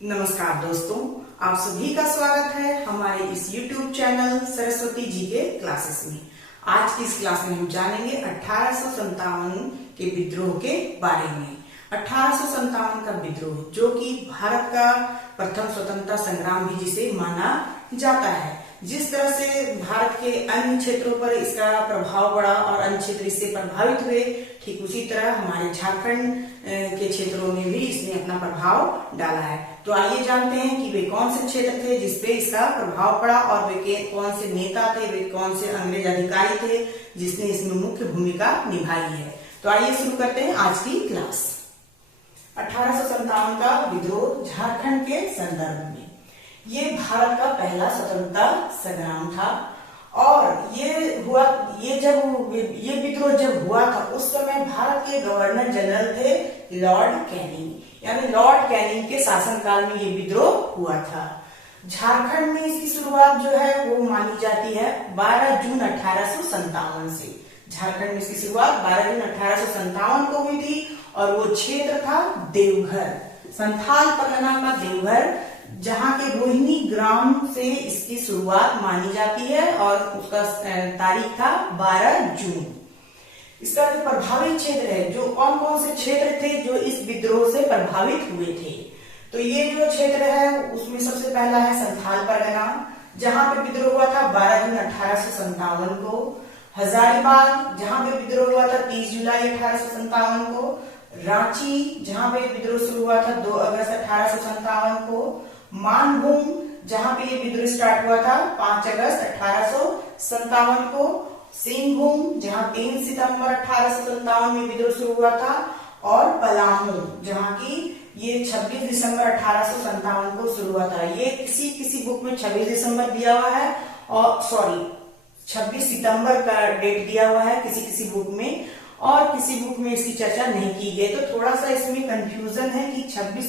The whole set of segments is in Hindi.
नमस्कार दोस्तों, आप सभी का स्वागत है हमारे इस YouTube चैनल सरस्वती जी के क्लासेस में। आज की इस क्लास में हम जानेंगे 1857 के विद्रोह के बारे में। 1857 का विद्रोह, जो कि भारत का प्रथम स्वतंत्रता संग्राम भी जिसे माना जाता है। जिस तरह से भारत के अन्य क्षेत्रों पर इसका प्रभाव पड़ा और अन्य क्षेत्र इससे प्रभावित हुए, ठीक उसी तरह हमारे झारखंड के क्षेत्रों में भी इसने अपना प्रभाव डाला है। तो आइए जानते हैं कि वे कौन से क्षेत्र थे जिसपे इसका प्रभाव पड़ा और वे कौन से नेता थे, वे कौन से अंग्रेज अधिकारी थे जिसने इसमें मुख्य भूमिका निभाई है। तो आइए शुरू करते हैं आज की क्लास। 1857 का विद्रोह झारखंड के संदर्भ में। ये भारत का पहला स्वतंत्रता संग्राम था और ये विद्रोह जब हुआ था उस समय भारत के गवर्नर जनरल थे लॉर्ड कैनिंग, यानी लॉर्ड कैनिंग के शासनकाल में ये विद्रोह हुआ था। झारखंड में इसकी शुरुआत जो है वो मानी जाती है 12 जून 1857 से। झारखंड में इसकी शुरुआत 12 जून 1857 को हुई थी और वो क्षेत्र था देवघर, संथाल परगना का देवघर, जहाँ के रोहिणी ग्राम से इसकी शुरुआत मानी जाती है और उसका तारीख था 12 जून। इसका जो प्रभावित क्षेत्र है, जो कौन कौन से क्षेत्र थे जो इस विद्रोह से प्रभावित हुए थे, तो ये जो क्षेत्र है उसमें सबसे पहला है संथाल परगना, जहाँ पे विद्रोह हुआ था 12 जून 1857 को। हजारीबाग, जहाँ पे विद्रोह हुआ था 30 जुलाई 1857 को। रांची, जहाँ पे विद्रोह शुरू हुआ था 2 अगस्त 1857 को। मानभूम, जहाँ पे ये विद्रोह स्टार्ट हुआ था 5 अगस्त 1857 को। सिंहभूम, जहाँ 3 सितंबर 1857 में विद्रोह शुरू हुआ था। और पलामू, जहाँ की ये 26 दिसंबर 1857 को शुरू हुआ था। ये किसी बुक में 26 दिसंबर दिया हुआ है और 26 सितंबर का डेट दिया हुआ है किसी बुक में, और किसी बुक में इसकी चर्चा नहीं की गई। तो थोड़ा सा इसमें कंफ्यूजन है कि 26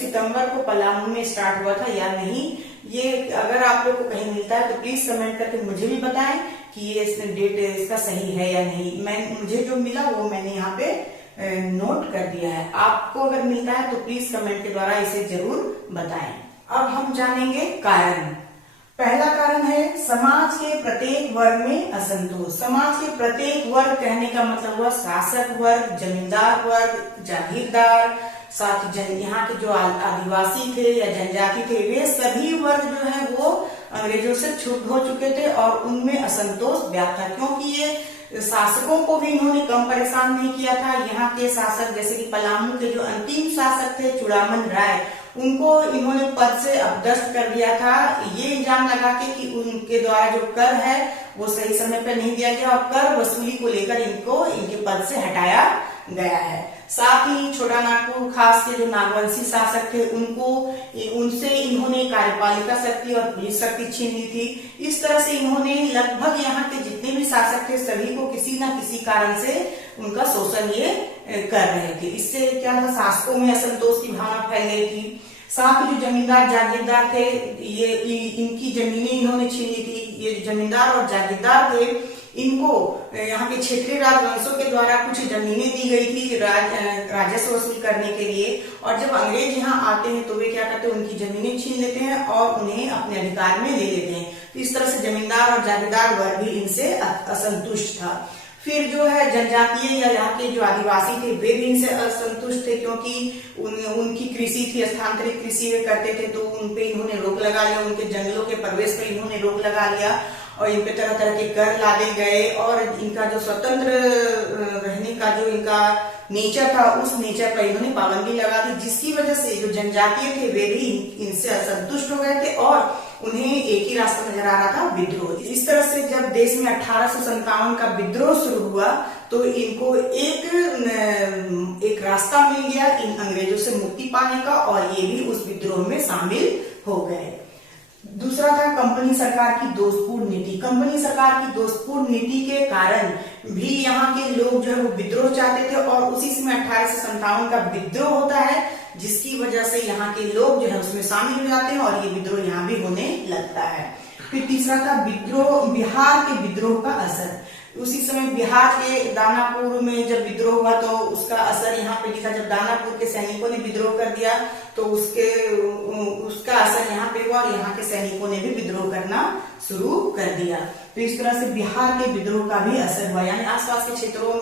सितंबर को पलामू में स्टार्ट हुआ था या नहीं। ये अगर आप लोग को कहीं मिलता है तो प्लीज कमेंट करके मुझे भी बताएं कि ये डेट इसका सही है या नहीं। मुझे जो मिला वो मैंने यहाँ पे नोट कर दिया है। आपको अगर मिलता है तो प्लीज कमेंट के द्वारा इसे जरूर बताएं। अब हम जानेंगे कारण। पहला कारण है समाज के प्रत्येक वर्ग में असंतोष। समाज के प्रत्येक वर्ग कहने का मतलब हुआ शासक वर्ग, जमींदार वर्ग, जागीरदार, साथ यहाँ के जो आदिवासी थे या जनजाति थे, वे सभी वर्ग जो है वो अंग्रेजों से छूट हो चुके थे और उनमें असंतोष व्याप्त था, क्योंकि ये शासकों को भी इन्होंने कम परेशान नहीं किया था। यहाँ के शासक जैसे कि पलामू के जो अंतिम शासक थे चूड़ामन राय, उनको इन्होंने पद से अपदस्थ कर दिया था, ये इल्जाम लगा के कि उनके द्वारा जो कर है वो सही समय पर नहीं दिया गया और कर वसूली को लेकर इनको इनके पद से हटाया गया है। साथ ही छोटा नागपुर खास के जो नागवंशी शासक थे उनसे इन्होंने कार्यपालिका शक्ति और पुलिस शक्ति छीन ली थी। इस तरह से इन्होंने लगभग यहाँ के जितने भी शासक थे सभी को किसी न किसी कारण से उनका शोषण ये कर रहे थे। इससे क्या था, शासकों में असंतोष की भावना फैल गई थी। साथ ही जो जमींदार जागीरदार थे, ये इनकी जमीनें इन्होंने छीन ली थी। ये जमींदार और जागीरदार थे, इनको यहाँ के क्षेत्रीय राजवंशों के द्वारा कुछ जमीनें दी गई थी राजस्व वसूल करने के लिए, और जब अंग्रेज यहाँ आते हैं तो वे क्या करते हैं, उनकी जमीनें छीन लेते हैं और उन्हें अपने अधिकार में ले लेते हैं। तो इस तरह से जमींदार और जागीरदार वर्ग भी इनसे असंतुष्ट था। फिर जो है जनजातीय या यहाँ के जो आदिवासी थे वे भी इनसे असंतुष्ट थे, क्योंकि उनकी कृषि थी, स्थानांतरित कृषि वे करते थे, तो उनपे इन्होंने रोक लगा लिया। उनके जंगलों के प्रवेश पर इन्होंने रोक लगा लिया और इन पे तरह तरह के कर लादे गए और इनका जो स्वतंत्र रहने का जो इनका नेचर था उस नेचर पर इन्होंने पाबंदी लगा दी, जिसकी वजह से जो जनजातीय थे वे भी इनसे असंतुष्ट हो गए थे और उन्हें एक ही रास्ता नजर आ रहा था, विद्रोह। इस तरह से जब देश में 1857 का विद्रोह शुरू हुआ तो इनको एक रास्ता मिल गया इन अंग्रेजों से मुक्ति पाने का और ये भी उस विद्रोह में शामिल हो गए। दूसरा था कंपनी सरकार की दोषपूर्ण नीति। कंपनी सरकार की दोषपूर्ण नीति के कारण भी यहाँ के लोग जो है वो विद्रोह चाहते थे और उसी समय 1857 का विद्रोह होता है, जिसकी वजह से यहाँ के लोग जो है उसमें शामिल हो जाते हैं और ये विद्रोह यहाँ भी होने लगता है। फिर तीसरा था विद्रोह, बिहार के विद्रोह का असर। उसी समय बिहार के दानापुर में जब विद्रोह हुआ तो उसका असर यहाँ पे दिखा। जब दानापुर के सैनिकों ने विद्रोह कर दिया तो उसका असर यहाँ पे हुआ और यहाँ के सैनिकों ने भी विद्रोह करना शुरू कर दिया। तो इस तरह से बिहार के विद्रोह का भी असर हुआ, यानी आसपास के क्षेत्रों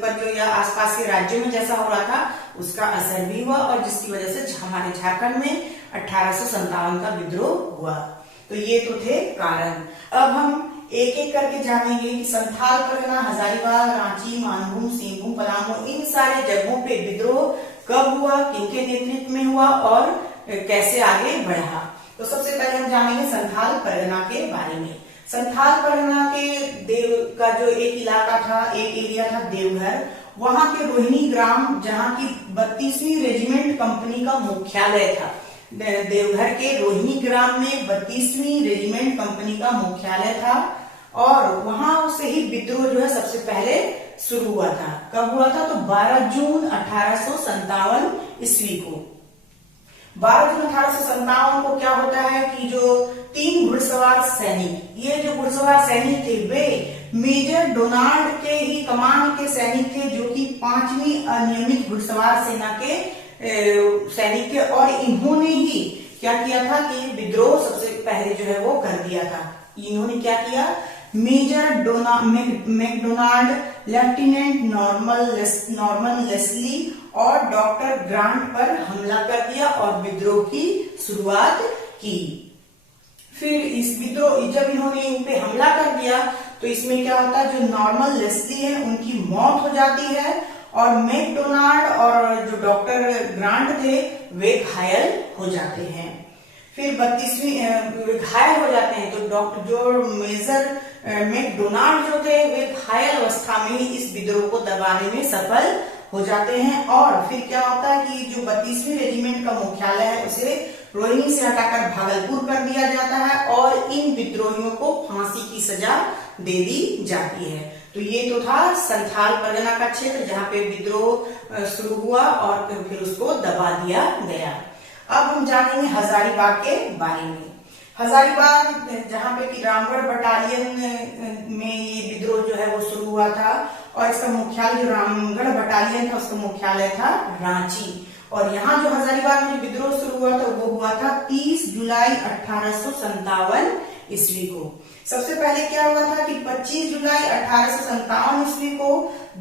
पर जो या आसपास के राज्यों में जैसा हो रहा था उसका असर भी हुआ, और जिसकी वजह से हमारे झारखंड में 1857 का विद्रोह हुआ। तो ये तो थे कारण। अब हम एक एक करके जानेंगे कि संथाल परगना, हजारीबाग, रांची, मानभूम, सिंहभूम, पलामू, इन सारे जगहों पे विद्रोह कब हुआ, किनके नेतृत्व में हुआ और कैसे आगे बढ़ा। तो सबसे पहले हम जानेंगे संथाल परगना के बारे में। संथाल परगना के का जो एक इलाका था, एक एरिया था देवघर, वहां के रोहिणी ग्राम, जहां की 32वीं रेजिमेंट कंपनी का मुख्यालय था। देवघर के रोहिणी ग्राम में 32वीं रेजिमेंट कंपनी का मुख्यालय था, और वहां से ही विद्रोह जो है सबसे पहले शुरू हुआ था। कब हुआ था? तो 12 जून 1857 ईस्वी को। 12 जून 1857 को क्या होता है कि जो 3 घुड़सवार सैनिक, ये जो घुड़सवार सैनिक थे वे मेजर डोनाल्ड के ही कमान के सैनिक थे, जो कि 5वीं अनियमित घुड़सवार सेना के सैनिक थे, और इन्होंने ही क्या किया था कि विद्रोह सबसे पहले जो है वो कर दिया था। इन्होंने क्या किया? Major McDonald, lieutenant Norman Leslie और डॉक्टर ग्रांट पर हमला कर दिया और विद्रोह की शुरुआत की। फिर इस विद्रोह जब इन्होंने इन पे हमला कर दिया तो इसमें क्या होता है, जो नॉर्मन लेस्ली है उनकी मौत हो जाती है, और मैकडोनाल्ड और जो डॉक्टर ग्रांट थे वे घायल हो जाते हैं। फिर 32वीं घायल हो जाते हैं तो डॉक्टर जो मेजर मैकडोनाल्ड जो थे वे घायल अवस्था में ही इस विद्रोह को दबाने में सफल हो जाते हैं। और फिर क्या होता है कि जो 32वीं रेजिमेंट का मुख्यालय है उसे रोहिणी से हटाकर भागलपुर कर दिया जाता है, और इन विद्रोहियों को फांसी की सजा दे दी जाती है। तो ये तो था संथाल परगना का क्षेत्र जहाँ पे विद्रोह शुरू हुआ और फिर उसको दबा दिया गया। अब हम जानेंगे हजारीबाग के बारे में। हजारीबाग जहाँ पे कि रामगढ़ बटालियन में ये विद्रोह जो है वो शुरू हुआ था, और इसका मुख्यालय जो रामगढ़ बटालियन था उसका मुख्यालय था रांची, और यहाँ जो हजारीबाग में विद्रोह शुरू हुआ था वो हुआ था 30 जुलाई 1857 ईस्वी को। सबसे पहले क्या हुआ था कि 25 जुलाई 1857 ईस्वी को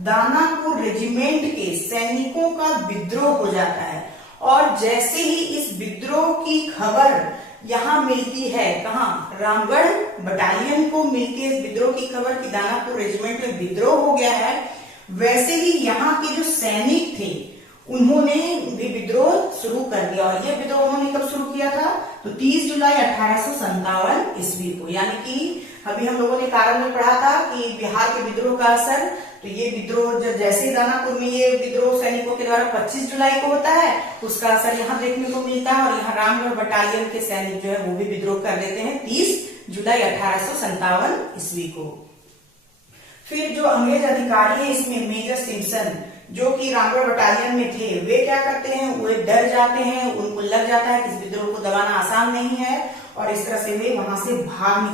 दानापुर रेजिमेंट के सैनिकों का विद्रोह हो जाता है, और जैसे ही इस विद्रोह की खबर यहाँ मिलती है, कहाँ? रामगढ़ बटालियन को मिलती है इस विद्रोह की खबर कि दानापुर रेजिमेंट में विद्रोह हो गया है, वैसे ही यहाँ के जो सैनिक थे उन्होंने भी विद्रोह शुरू कर दिया। और ये विद्रोह उन्होंने कब शुरू किया था? तो 30 जुलाई 1857 ईस्वी को। यानी कि अभी हम लोगों ने कारण में पढ़ा था कि बिहार के विद्रोह का असर, तो ये विद्रोह जैसे दानापुर में ये विद्रोह सैनिकों के द्वारा 25 जुलाई को होता है, उसका असर यहाँ देखने को मिलता है, और यहाँ रामगढ़ बटालियन के सैनिक जो है वो भी विद्रोह कर देते हैं 30 जुलाई 1857 ईस्वी को। फिर जो अंग्रेज अधिकारी है इसमें मेजर सिम्पसन, जो कि रामगढ़ बटालियन में थे, वे क्या करते हैं, वे डर जाते हैं, उनको लग जाता है कि इस विद्रोह को दबाना आसान नहीं है, और इस तरह से वे वहां से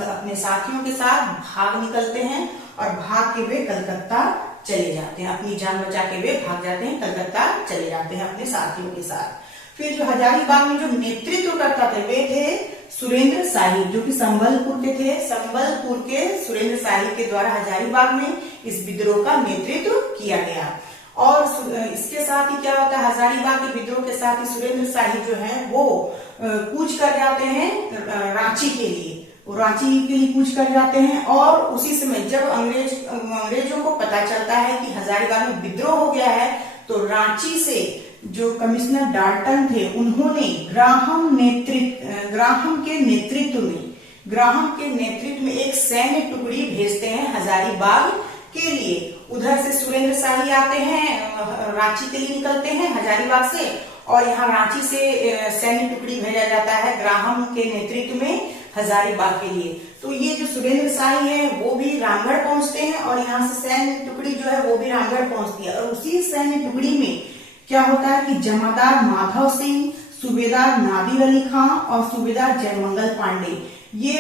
अपने साथियों के साथ भाग निकलते हैं, और भाग के वे कलकत्ता चले जाते हैं, अपनी जान बचा के वे भाग जाते हैं, कलकत्ता चले जाते हैं अपने साथियों के साथ। फिर जो हजारीबाग में जो नेतृत्व करता थे वे थे सुरेंद्र शाही, जो कि संबलपुर के थे। संबलपुर के सुरेंद्र शाही के द्वारा हजारीबाग में इस विद्रोह का नेतृत्व किया गया। और इसके साथ ही क्या होता है, हजारीबाग के विद्रोह के साथ ही सुरेंद्र शाही जो है वो कूच कर जाते हैं रांची के लिए, वो रांची के लिए कूच कर जाते हैं। और उसी समय जब अंग्रेजों को पता चलता है कि हजारीबाग में विद्रोह हो गया है, तो रांची से जो कमिश्नर डाल्टन थे उन्होंने ग्राहम के नेतृत्व में एक सैन्य टुकड़ी भेजते हैं हजारीबाग के लिए। उधर से सुरेंद्र शाही आते हैं, रांची के लिए निकलते हैं हजारीबाग से, और यहाँ रांची से सैन्य टुकड़ी भेजा जाता है ग्राहम के नेतृत्व में हजारीबाग के लिए। तो ये जो सुरेंद्र शाही है वो भी रामगढ़ पहुंचते हैं, और यहाँ से सैन्य टुकड़ी जो है वो भी रामगढ़ पहुंचती है। और उसी सैन्य टुकड़ी में क्या होता है कि जमादार माधव सिंह, सूबेदार नादिर अली खां और सूबेदार जयमंगल पांडे, ये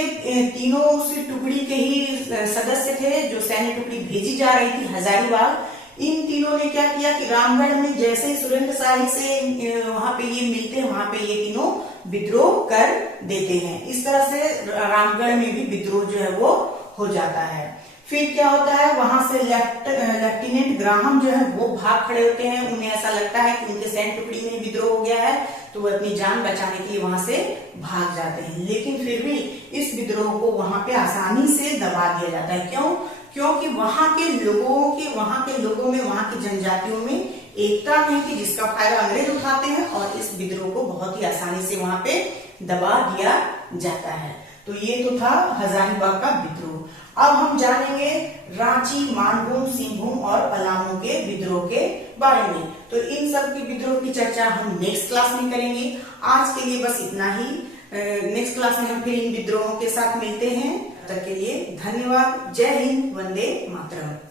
तीनों उस टुकड़ी के ही सदस्य थे जो सैन्य टुकड़ी भेजी जा रही थी हजारीबाग। इन तीनों ने क्या किया कि रामगढ़ में जैसे ही सुरेंद्र शाही से वहां पे ये मिलते हैं, वहां पे ये तीनों विद्रोह कर देते हैं। इस तरह से रामगढ़ में भी विद्रोह जो है वो हो जाता है। फिर क्या होता है, वहां से लेफ्टिनेंट ग्राहम जो है वो भाग खड़े होते हैं। उन्हें ऐसा लगता है कि उनके सैन्य टुकड़ी में विद्रोह हो गया है, तो वो अपनी जान बचाने के लिए वहां से भाग जाते हैं। लेकिन फिर भी इस विद्रोह को वहां पे आसानी से दबा दिया जाता है। क्यों? क्योंकि वहां के लोगों में, वहां की जनजातियों में एकता नहीं थी, जिसका फायदा अंग्रेज उठाते हैं और इस विद्रोह को बहुत ही आसानी से वहां पे दबा दिया जाता है। तो ये तो था हजारीबाग का विद्रोह। अब हम जानेंगे रांची, मानभूम, सिंहभूम और पलामू के विद्रोह के बारे में। तो इन सब की विद्रोह की चर्चा हम नेक्स्ट क्लास में करेंगे। आज के लिए बस इतना ही। नेक्स्ट क्लास में हम फिर इन विद्रोहों के साथ मिलते हैं। तब तक के लिए धन्यवाद। जय हिंद, वंदे मातरम।